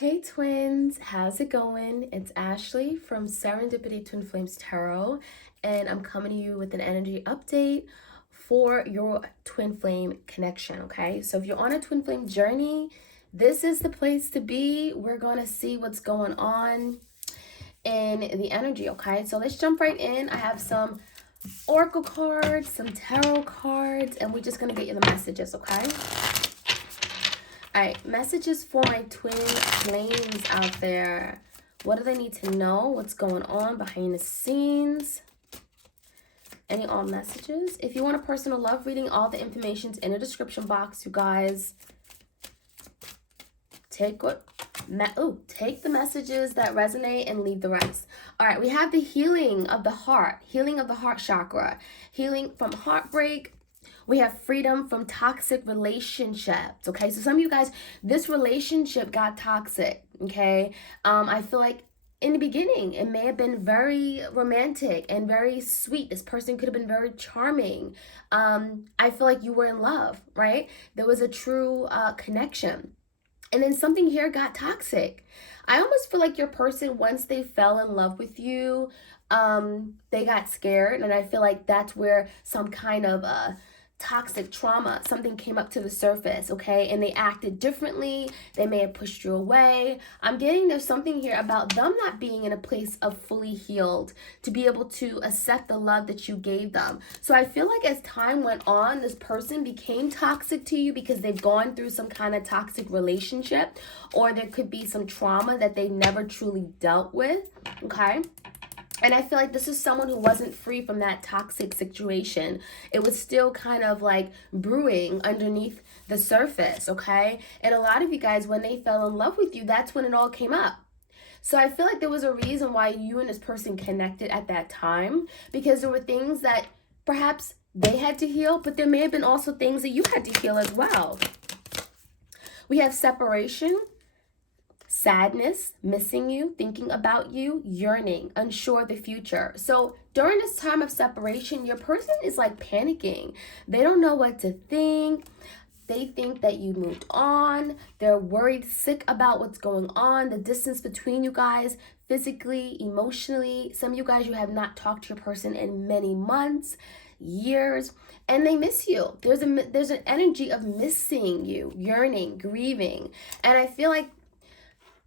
Hey twins, how's it going? It's Ashley from Serendipity Twinflames Tarot, and I'm coming to you with an energy update for your twin flame connection, okay? So if you're on a twin flame journey, this is the place to be. We're going to see what's going on in the energy, okay? So let's jump right in. I have some oracle cards, some tarot cards, and we're just going to get you the messages, okay? All right, messages for my twin flames out there. What do they need to know? What's going on behind the scenes? Any all messages? If you want a personal love reading, all the information's in the description box, you guys. Take the messages that resonate and leave the rest. All right, we have the healing of the heart chakra, healing from heartbreak. We have freedom from toxic relationships, okay? So some of you guys, this relationship got toxic, okay? I feel like in the beginning, it may have been very romantic and very sweet. This person could have been very charming. I feel like you were in love, right? There was a true connection. And then something here got toxic. I almost feel like your person, once they fell in love with you, they got scared. And I feel like that's where some kind of toxic trauma, something came up to the surface, okay? And they acted differently. They may have pushed you away. I'm getting there's something here about them not being in a place of fully healed to be able to accept the love that you gave them. So I feel like as time went on, this person became toxic to you because they've gone through some kind of toxic relationship, or there could be some trauma that they never truly dealt with, okay? And I feel like this is someone who wasn't free from that toxic situation. It was still kind of like brewing underneath the surface, okay? And a lot of you guys, when they fell in love with you, that's when it all came up. So I feel like there was a reason why you and this person connected at that time, because there were things that perhaps they had to heal, but there may have been also things that you had to heal as well. We have separation, sadness, missing you, thinking about you, yearning, unsure of the future. So during this time of separation, your person is like panicking. They don't know what to think. They think that you moved on. They're worried, sick about what's going on, the distance between you guys, physically, emotionally. Some of you guys, you have not talked to your person in many months, years, and they miss you. There's an energy of missing you, yearning, grieving. And I feel like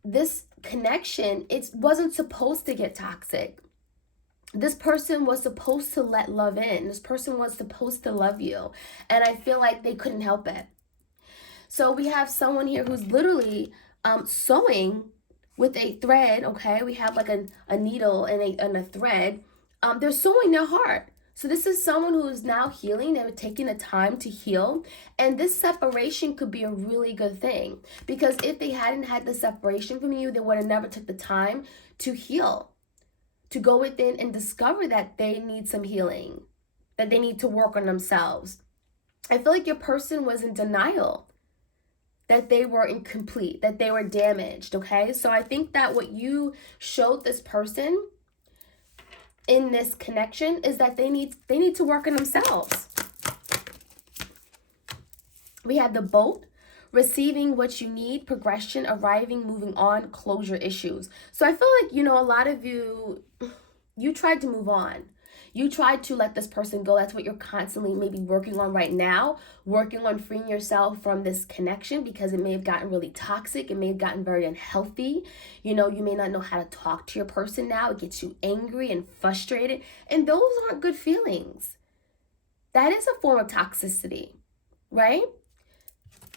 this connection, it wasn't supposed to get toxic. This person was supposed to let love in. This person was supposed to love you. And I feel like they couldn't help it. So we have someone here who's literally sewing with a thread, okay? We have like a needle and a thread. They're sewing their heart. So this is someone who is now healing. They were taking the time to heal. And this separation could be a really good thing. Because if they hadn't had the separation from you, they would have never took the time to heal. To go within and discover that they need some healing. That they need to work on themselves. I feel like your person was in denial. That they were incomplete. That they were damaged, okay? So I think that what you showed this person in this connection is that they need to work on themselves. We have the boat, receiving what you need, progression, arriving, moving on, closure issues. So I feel like, a lot of you tried to move on. You tried to let this person go. That's what you're constantly maybe working on right now, working on freeing yourself from this connection because it may have gotten really toxic. It may have gotten very unhealthy. You may not know how to talk to your person now. It gets you angry and frustrated. And those aren't good feelings. That is a form of toxicity, right?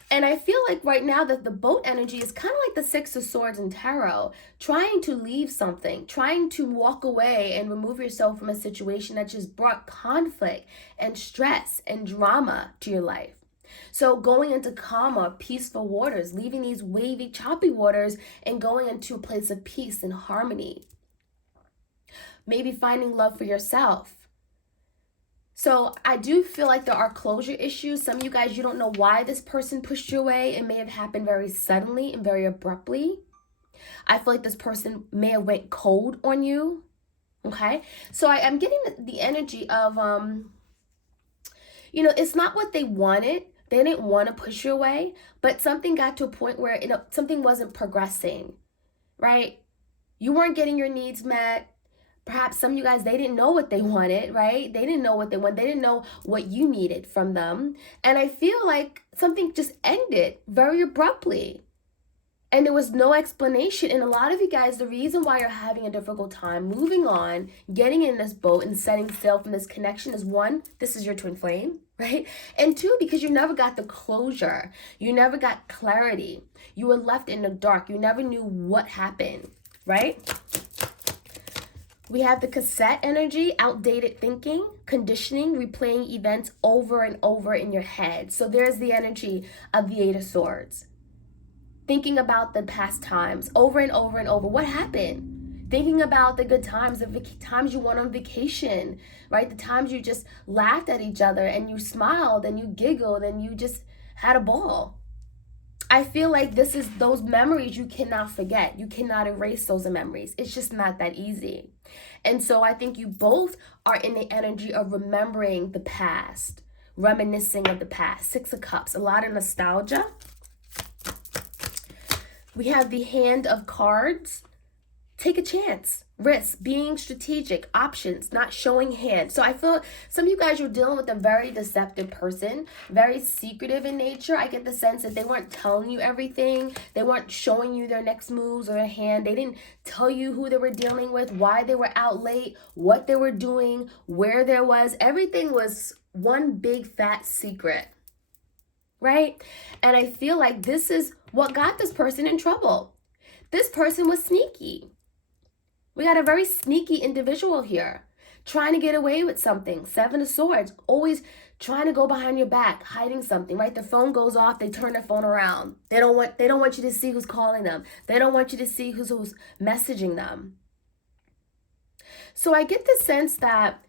And I feel like right now that the boat energy is kind of like the Six of Swords in tarot, trying to leave something, trying to walk away and remove yourself from a situation that just brought conflict and stress and drama to your life. So going into calmer, peaceful waters, leaving these wavy, choppy waters and going into a place of peace and harmony. Maybe finding love for yourself. So I do feel like there are closure issues. Some of you guys, you don't know why this person pushed you away. It may have happened very suddenly and very abruptly. I feel like this person may have went cold on you. Okay. So I'm getting the energy of, it's not what they wanted, They didn't want to push you away, but something got to a point where something wasn't progressing, right? You weren't getting your needs met. Perhaps some of you guys, they didn't know what they wanted, right? They didn't know what they wanted. They didn't know what you needed from them. And I feel like something just ended very abruptly. And there was no explanation. And a lot of you guys, the reason why you're having a difficult time moving on, getting in this boat and setting sail from this connection is, one, this is your twin flame, right? And two, because you never got the closure. You never got clarity. You were left in the dark. You never knew what happened, right? We have the cassette energy, outdated thinking, conditioning, replaying events over and over in your head. So there's the energy of the Eight of Swords. Thinking about the past times over and over and over. What happened? Thinking about the good times, the times you went on vacation, right? The times you just laughed at each other and you smiled and you giggled and you just had a ball. I feel like this is those memories you cannot forget. You cannot erase those memories. It's just not that easy. And so I think you both are in the energy of remembering the past, reminiscing of the past. Six of Cups, a lot of nostalgia. We have the Hand of Cards. Take a chance. Risk, being strategic, options, not showing hand. So I feel some of you guys, you're dealing with a very deceptive person, very secretive in nature. I get the sense that they weren't telling you everything. They weren't showing you their next moves or their hand. They didn't tell you who they were dealing with, why they were out late, what they were doing, where there was. Everything was one big fat secret, right? And I feel like this is what got this person in trouble. This person was sneaky. We got a very sneaky individual here, trying to get away with something. Seven of Swords, always trying to go behind your back, hiding something, right? The phone goes off, they turn their phone around. They don't want you to see who's calling them. They don't want you to see who's messaging them. So I get the sense that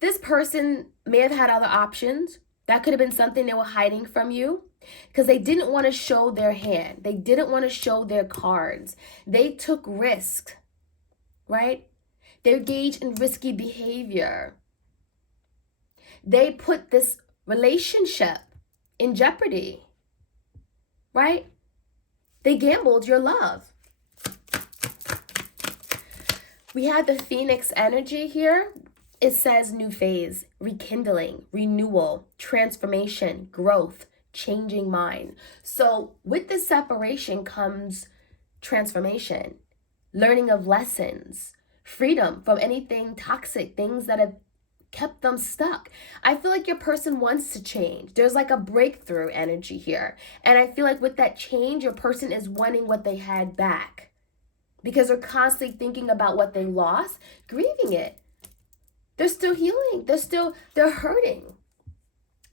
this person may have had other options. That could have been something they were hiding from you, because they didn't want to show their hand. They didn't want to show their cards. They took risks. Right? They engaged in risky behavior. They put this relationship in jeopardy. Right? They gambled your love. We had the Phoenix energy here. It says new phase, rekindling, renewal, transformation, growth, changing mind. So with this separation comes transformation. Learning of lessons, freedom from anything toxic, things that have kept them stuck. I feel like your person wants to change. There's like a breakthrough energy here. And I feel like with that change, your person is wanting what they had back, because they're constantly thinking about what they lost, grieving it. They're still healing. They're hurting.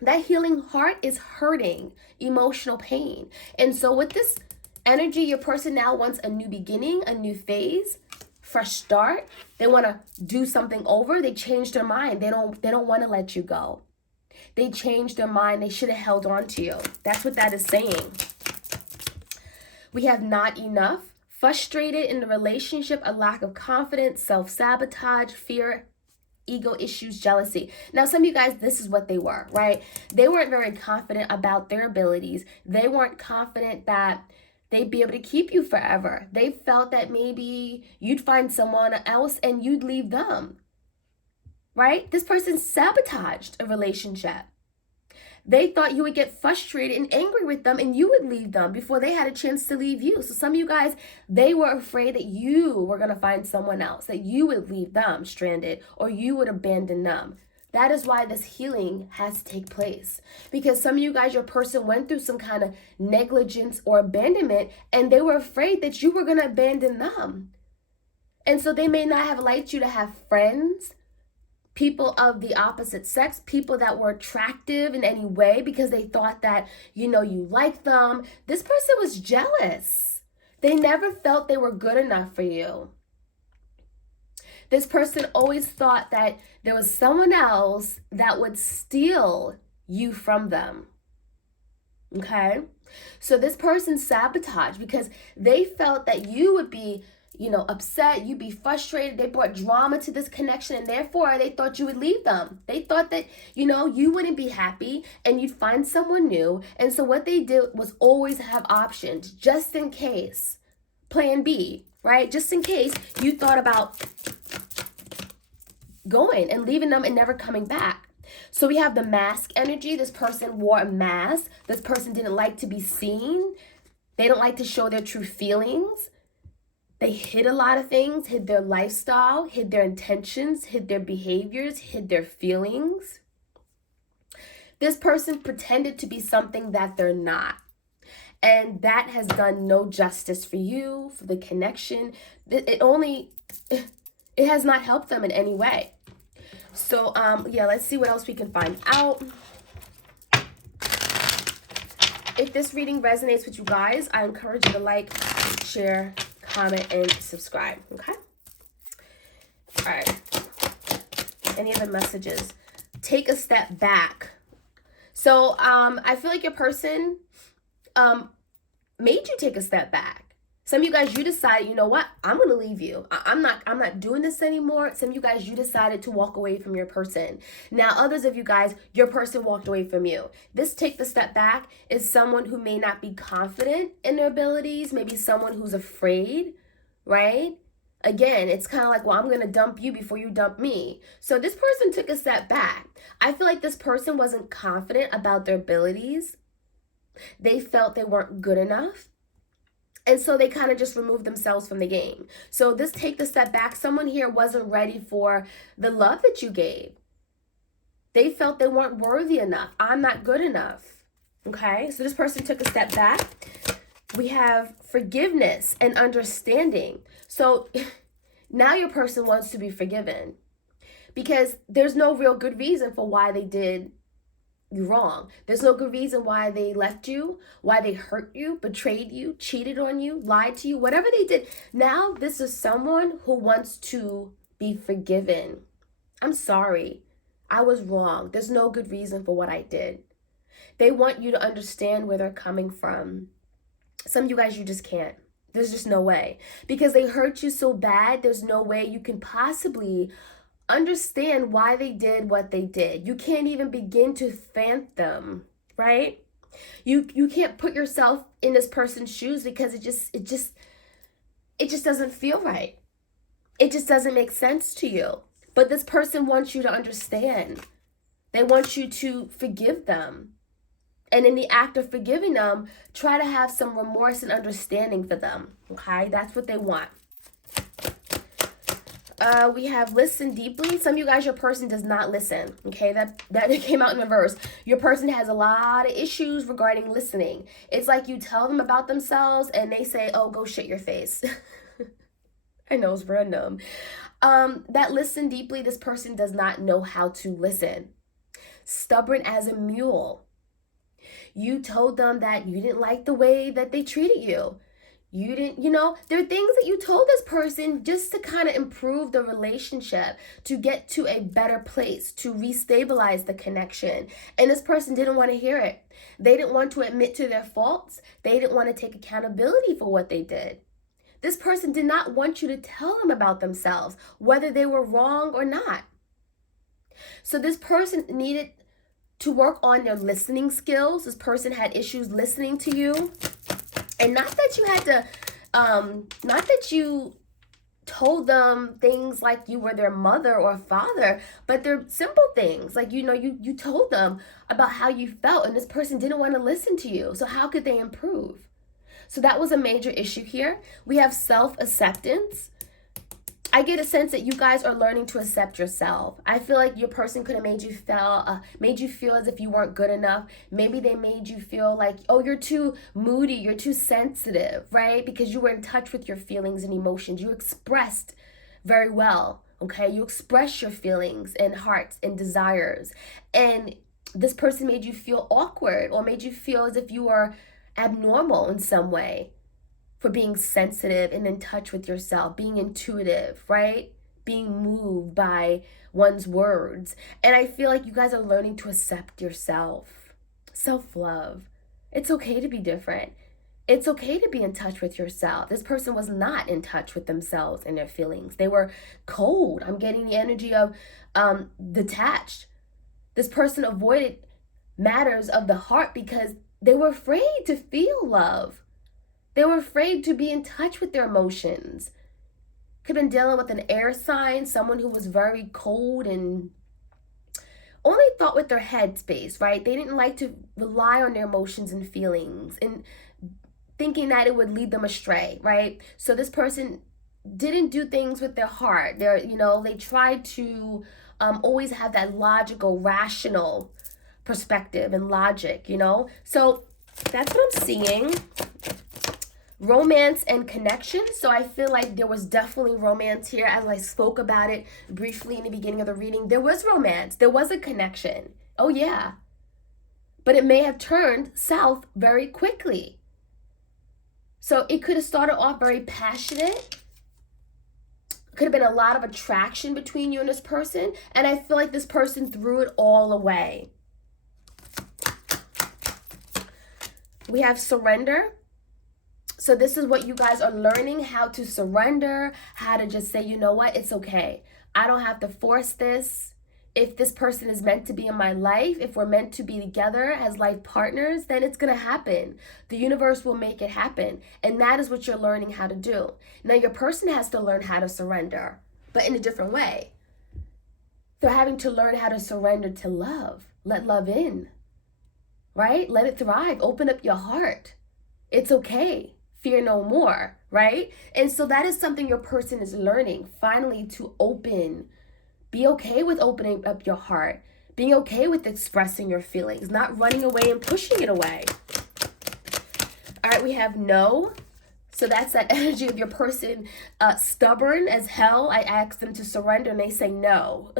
That healing heart is hurting, emotional pain. And so with this energy, your person now wants a new beginning, a new phase, fresh start. They want to do something over. They changed their mind. They don't want to let you go. They changed their mind. They should have held on to you. That's what that is saying. We have not enough, frustrated in the relationship, a lack of confidence, self-sabotage, fear, ego issues, jealousy. Now, some of you guys, this is what they were, right? They weren't very confident about their abilities. They weren't confident that they'd be able to keep you forever. They felt that maybe you'd find someone else and you'd leave them, right? This person sabotaged a relationship. They thought you would get frustrated and angry with them and you would leave them before they had a chance to leave you. So some of you guys, they were afraid that you were going to find someone else, that you would leave them stranded or you would abandon them. That is why this healing has to take place. Because some of you guys, your person went through some kind of negligence or abandonment and they were afraid that you were going to abandon them. And so they may not have liked you to have friends, people of the opposite sex, people that were attractive in any way, because they thought that, you liked them. This person was jealous. They never felt they were good enough for you. This person always thought that there was someone else that would steal you from them. Okay? So this person sabotaged because they felt that you would be upset, you'd be frustrated. They brought drama to this connection, and therefore they thought you would leave them. They thought that, you wouldn't be happy and you'd find someone new. And so what they did was always have options just in case. Plan B, right? Just in case you thought about going and leaving them and never coming back. So we have the mask energy. This person wore a mask. This person didn't like to be seen. They don't like to show their true feelings. They hid a lot of things, hid their lifestyle, hid their intentions, hid their behaviors, hid their feelings. This person pretended to be something that they're not. And that has done no justice for you, for the connection. It has not helped them in any way. So, let's see what else we can find out. If this reading resonates with you guys, I encourage you to like, share, comment, and subscribe, okay? All right. Any other messages? Take a step back. So, I feel like your person made you take a step back. Some of you guys, you decided, you know what? I'm going to leave you. I'm not doing this anymore. Some of you guys, you decided to walk away from your person. Now, others of you guys, your person walked away from you. This take the step back is someone who may not be confident in their abilities. Maybe someone who's afraid, right? Again, it's kind of like, well, I'm going to dump you before you dump me. So this person took a step back. I feel like this person wasn't confident about their abilities. They felt they weren't good enough. And so they kind of just removed themselves from the game. So this take the step back, someone here wasn't ready for the love that you gave. They felt they weren't worthy enough. I'm not good enough. Okay, so this person took a step back. We have forgiveness and understanding. So now your person wants to be forgiven because there's no real good reason for why they did you wrong. There's no good reason why they left you, why they hurt you, betrayed you, cheated on you, lied to you, whatever they did. Now this is someone who wants to be forgiven. I'm sorry. I was wrong. There's no good reason for what I did. They want you to understand where they're coming from. Some of you guys, you just can't. There's just no way. Because they hurt you so bad, there's no way you can possibly understand why they did what they did. You can't even begin to thank them, right? You can't put yourself in this person's shoes because it just doesn't feel right. It just doesn't make sense to you. But this person wants you to understand. They want you to forgive them. And in the act of forgiving them, try to have some remorse and understanding for them. Okay? That's what they want. We have listen deeply. Some of you guys, your person does not listen. Okay, that came out in reverse. Your person has a lot of issues regarding listening. It's like you tell them about themselves and they say, oh, go shit your face. I know it's random. That listen deeply, this person does not know how to listen. Stubborn as a mule. You told them that you didn't like the way that they treated you. You didn't, there are things that you told this person just to kind of improve the relationship, to get to a better place, to restabilize the connection. And this person didn't want to hear it. They didn't want to admit to their faults. They didn't want to take accountability for what they did. This person did not want you to tell them about themselves, whether they were wrong or not. So this person needed to work on their listening skills. This person had issues listening to you. And not that you had to, not that you told them things like you were their mother or father, but they're simple things. Like, you told them about how you felt and this person didn't want to listen to you. So how could they improve? So that was a major issue here. We have self-acceptance. I get a sense that you guys are learning to accept yourself. I feel like your person could have made you feel as if you weren't good enough. Maybe they made you feel like, oh, you're too moody, you're too sensitive, right? Because you were in touch with your feelings and emotions. You expressed very well, okay? You express your feelings and hearts and desires. And this person made you feel awkward or made you feel as if you were abnormal in some way. For being sensitive and in touch with yourself, being intuitive, right? Being moved by one's words. And I feel like you guys are learning to accept yourself. Self-love. It's okay to be different. It's okay to be in touch with yourself. This person was not in touch with themselves and their feelings. They were cold. I'm getting the energy of detached. This person avoided matters of the heart because they were afraid to feel love. They were afraid to be in touch with their emotions. Could have been dealing with an air sign, someone who was very cold and only thought with their head space, right? They didn't like to rely on their emotions and feelings and thinking that it would lead them astray, right? So this person didn't do things with their heart. They tried to always have that logical, rational perspective and logic, So that's what I'm seeing. Romance and connection. So I feel like there was definitely romance here, as I spoke about it briefly in the beginning of the reading. There was romance. There was a connection. Oh, yeah. But it may have turned south very quickly. So it could have started off very passionate. Could have been a lot of attraction between you and this person. And I feel like this person threw it all away. We have surrender. So this is what you guys are learning, how to surrender, how to just say, you know what, it's okay. I don't have to force this. If this person is meant to be in my life, if we're meant to be together as life partners, then it's going to happen. The universe will make it happen. And that is what you're learning how to do. Now, your person has to learn how to surrender, but in a different way. They're having to learn how to surrender to love. Let love in, right? Let it thrive. Open up your heart. It's okay. Fear no more, right? And so that is something your person is learning, finally, to open. Be okay with opening up your heart. Being okay with expressing your feelings, not running away and pushing it away. All right, we have no. So that's that energy of your person stubborn as hell. I ask them to surrender and they say no.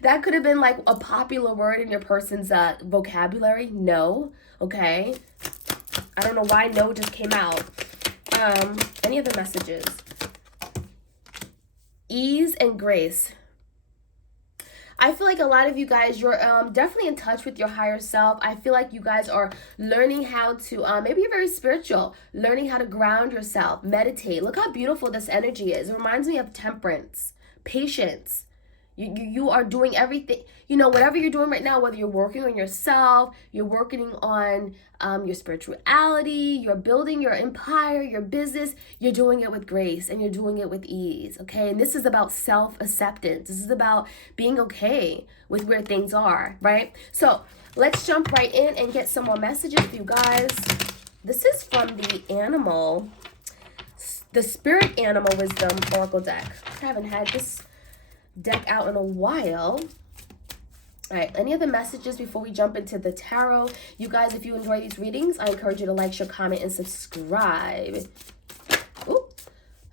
That could have been like a popular word in your person's vocabulary. No, okay? I don't know why no just came out. Any other messages? Ease and grace. I feel like a lot of you guys, you're definitely in touch with your higher self. I feel like you guys are learning how to, maybe you're very spiritual, learning how to ground yourself, meditate. Look how beautiful this energy is. It reminds me of temperance, patience. You are doing everything, whatever you're doing right now, whether you're working on yourself, you're working on your spirituality, you're building your empire, your business, you're doing it with grace and you're doing it with ease, okay? And this is about self-acceptance. This is about being okay with where things are, right? So let's jump right in and get some more messages for you guys. This is from the Spirit Animal Wisdom Oracle deck. I haven't had this deck out in a while. All right, any other messages before we jump into the tarot? You guys, if you enjoy these readings, I encourage you to like, share, comment, and subscribe. Ooh.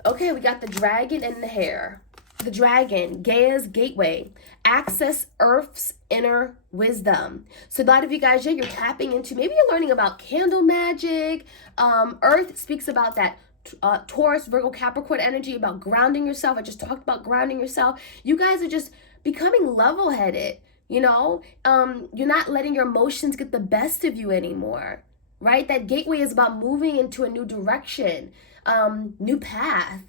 Okay, we got the dragon and the hare. The dragon, Gaia's gateway. Access Earth's inner wisdom. So a lot of you guys, you're tapping into, maybe you're learning about candle magic. Earth speaks about that Taurus, Virgo, Capricorn energy, about grounding yourself. I just talked about grounding yourself. You guys are just becoming level-headed, you're not letting your emotions get the best of you anymore, right? That gateway is about moving into a new direction, new path.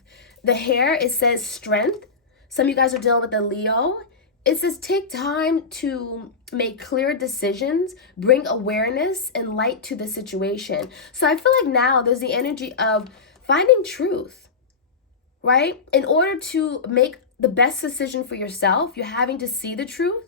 The hare, it says strength. Some of you guys are dealing with the Leo. It says take time to make clear decisions, bring awareness and light to the situation. So I feel like now there's the energy of finding truth, right? In order to make the best decision for yourself, you're having to see the truth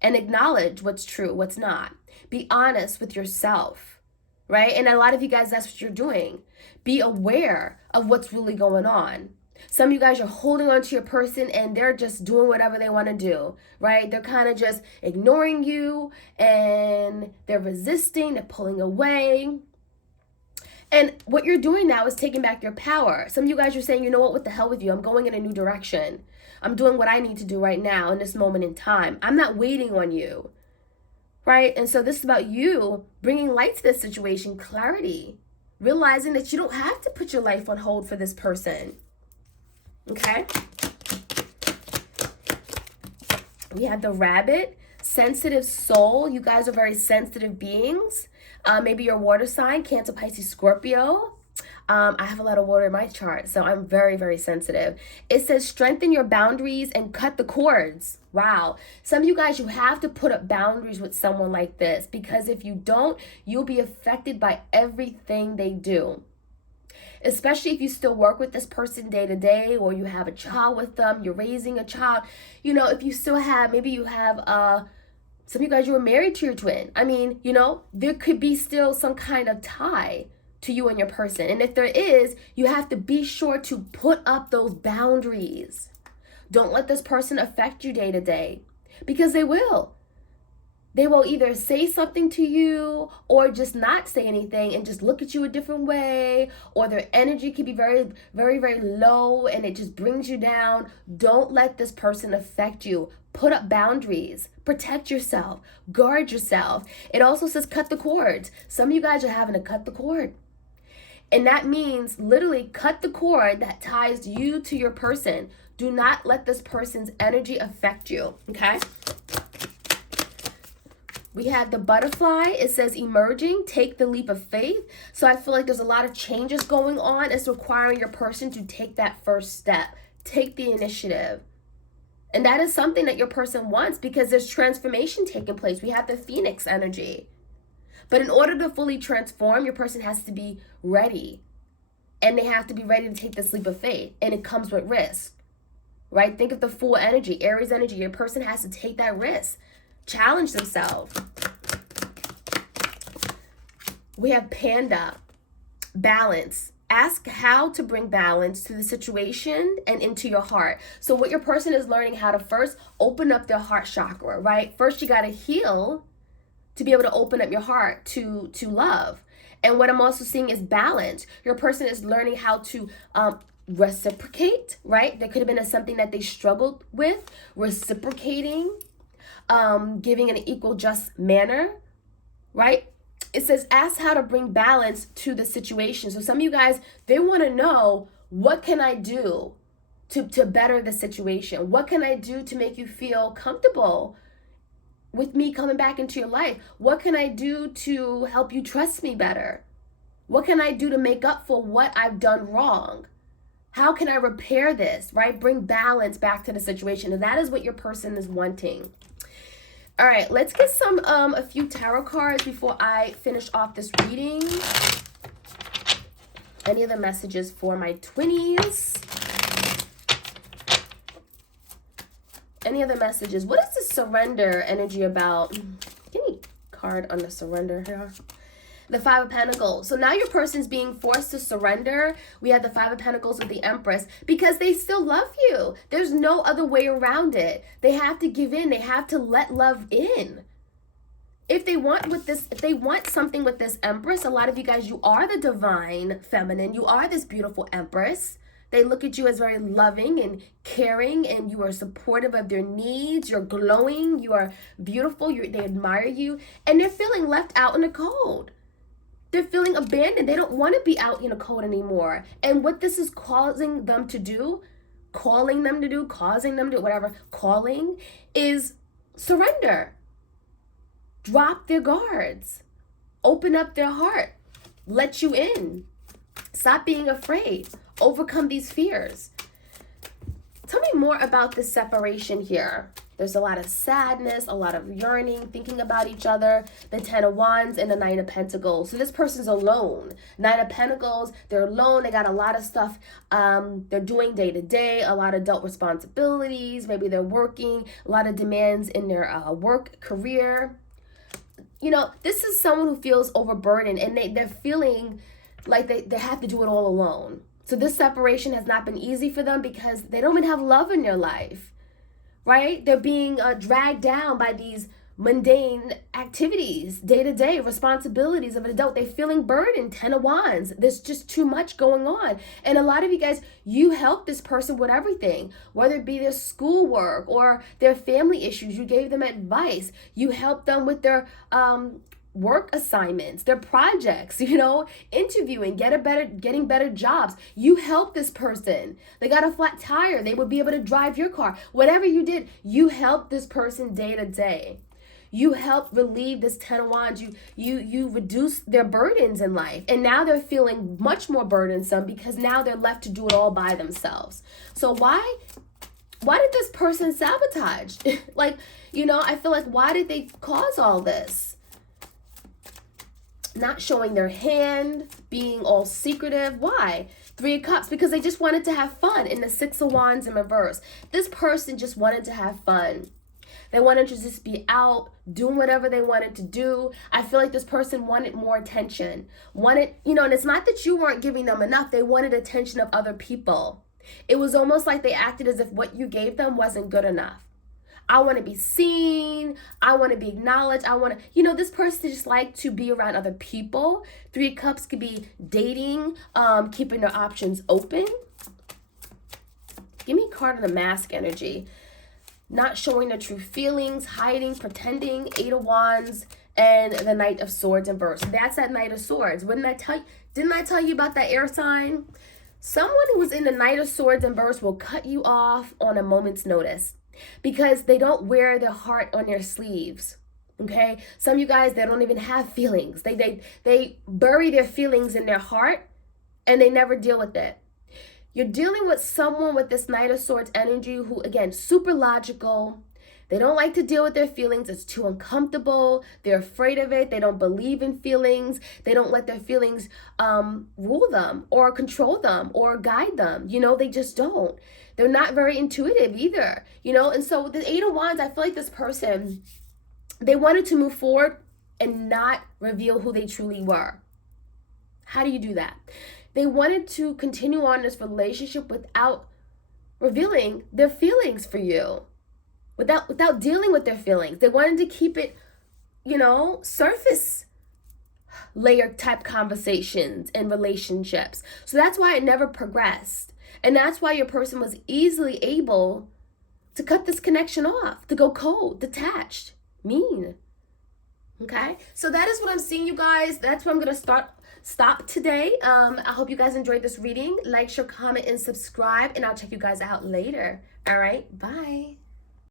and acknowledge what's true, what's not. Be honest with yourself, right? And a lot of you guys, that's what you're doing. Be aware of what's really going on. Some of you guys are holding on to your person and they're just doing whatever they want to do, right? They're kind of just ignoring you and they're resisting, they're pulling away. And what you're doing now is taking back your power. Some of you guys are saying, you know what the hell with you? I'm going in a new direction. I'm doing what I need to do right now in this moment in time. I'm not waiting on you, right? And so this is about you bringing light to this situation, clarity, realizing that you don't have to put your life on hold for this person, okay? We have the rabbit, sensitive soul. You guys are very sensitive beings. Maybe you're a water sign, Cancer, Pisces, Scorpio. I have a lot of water in my chart, so I'm very, very sensitive. It says strengthen your boundaries and cut the cords. Wow. Some of you guys, you have to put up boundaries with someone like this, because if you don't, you'll be affected by everything they do. Especially if you still work with this person day to day, or you have a child with them, you're raising a child. You know, if you still have, maybe you have, some of you guys, you were married to your twin. I mean, you know, there could be still some kind of tie to you and your person. And if there is, you have to be sure to put up those boundaries. Don't let this person affect you day to day, because they will. They will either say something to you or just not say anything and just look at you a different way, or their energy can be very, very, very low and it just brings you down. Don't let this person affect you. Put up boundaries. Protect yourself. Guard yourself. It also says cut the cords. Some of you guys are having to cut the cord. And that means literally cut the cord that ties you to your person. Do not let this person's energy affect you, okay? We have the butterfly. It says emerging, take the leap of faith. So I feel like there's a lot of changes going on. It's requiring your person to take that first step. Take the initiative. And that is something that your person wants, because there's transformation taking place. We have the phoenix energy. But in order to fully transform, your person has to be ready. And they have to be ready to take this leap of faith. And it comes with risk, right? Think of the Fool energy, Aries energy. Your person has to take that risk. Challenge themselves. We have Panda, balance. Ask how to bring balance to the situation and into your heart. So what your person is learning how to first open up their heart chakra, right? First, you got to heal to be able to open up your heart to love. And what I'm also seeing is balance. Your person is learning how to reciprocate, right? There could have been something that they struggled with, reciprocating, giving in an equal just manner, right? It says ask how to bring balance to the situation. So some of you guys, they want to know, what can I do to better the situation? What can I do to make you feel comfortable with me coming back into your life? What can I do to help you trust me better? What can I do to make up for what I've done wrong? How can I repair this, right? Bring balance back to the situation. And that is what your person is wanting. All right, let's get some a few tarot cards before I finish off this reading. Any other messages for my twinnies? Any other messages? What is the surrender energy about? Any card on the surrender here? The Five of Pentacles. So now your person's being forced to surrender. We have the Five of Pentacles with the Empress, because they still love you. There's no other way around it. They have to give in. They have to let love in. If they want something with this Empress, a lot of you guys, you are the divine feminine. You are this beautiful Empress. They look at you as very loving and caring, and you are supportive of their needs. You're glowing. You are beautiful. They admire you, and they're feeling left out in the cold. They're feeling abandoned. They don't want to be out in the cold anymore. And what this is causing them to do, calling them to do, whatever, calling, is surrender. Drop their guards. Open up their heart. Let you in. Stop being afraid. Overcome these fears. Tell me more about this separation here. There's a lot of sadness, a lot of yearning, thinking about each other. The Ten of Wands and the Nine of Pentacles. So this person's alone. Nine of Pentacles, they're alone. They got a lot of stuff they're doing day to day, a lot of adult responsibilities. Maybe they're working, a lot of demands in their work, career. You know, this is someone who feels overburdened, and they're feeling like they have to do it all alone. So this separation has not been easy for them, because they don't even have love in their life. Right? They're being dragged down by these mundane activities, day-to-day responsibilities of an adult. They're feeling burdened. Ten of Wands. There's just too much going on. And a lot of you guys, you help this person with everything, whether it be their schoolwork or their family issues. You gave them advice. You helped them with their work assignments, their projects, interviewing, getting better jobs. You help this person. They got a flat tire. They would be able to drive your car. Whatever you did, you help this person day to day. You help relieve this 10 of Wands. You reduce their burdens in life. And now they're feeling much more burdensome because now they're left to do it all by themselves. So why did this person sabotage? Like, you know, I feel like, why did they cause all this? Not showing their hand, being all secretive. Why? 3 of Cups, because they just wanted to have fun. In the 6 of Wands in reverse, this person just wanted to have fun. They wanted to just be out doing whatever they wanted to do. I feel like this person wanted more attention. Wanted, you know, and it's not that you weren't giving them enough. They wanted attention of other people. It was almost like they acted as if what you gave them wasn't good enough. I want to be seen. I want to be acknowledged. I want to, you know, this person just like to be around other people. 3 of Cups could be dating, keeping their options open. Give me a card of the Mask energy. Not showing their true feelings, hiding, pretending. 8 of Wands and the Knight of Swords in reverse. That's that Knight of Swords. Didn't I tell you about that air sign? Someone who was in the Knight of Swords in reverse will cut you off on a moment's notice because they don't wear their heart on their sleeves. Okay? Some of you guys, they don't even have feelings. They bury their feelings in their heart and they never deal with it. You're dealing with someone with this Knight of Swords energy who, again, super logical. They don't like to deal with their feelings. It's too uncomfortable. They're afraid of it. They don't believe in feelings. They don't let their feelings rule them or control them or guide them. You know, they just don't. They're not very intuitive either, you know. And so with the 8 of Wands, I feel like this person, they wanted to move forward and not reveal who they truly were. How do you do that? They wanted to continue on this relationship without revealing their feelings for you, without dealing with their feelings. They wanted to keep it, you know, surface layer type conversations and relationships. So that's why it never progressed. And that's why your person was easily able to cut this connection off, to go cold, detached, mean. Okay? So that is what I'm seeing, you guys. That's where I'm going to stop today. I hope you guys enjoyed this reading. Like, share, comment, and subscribe. And I'll check you guys out later. All right? Bye.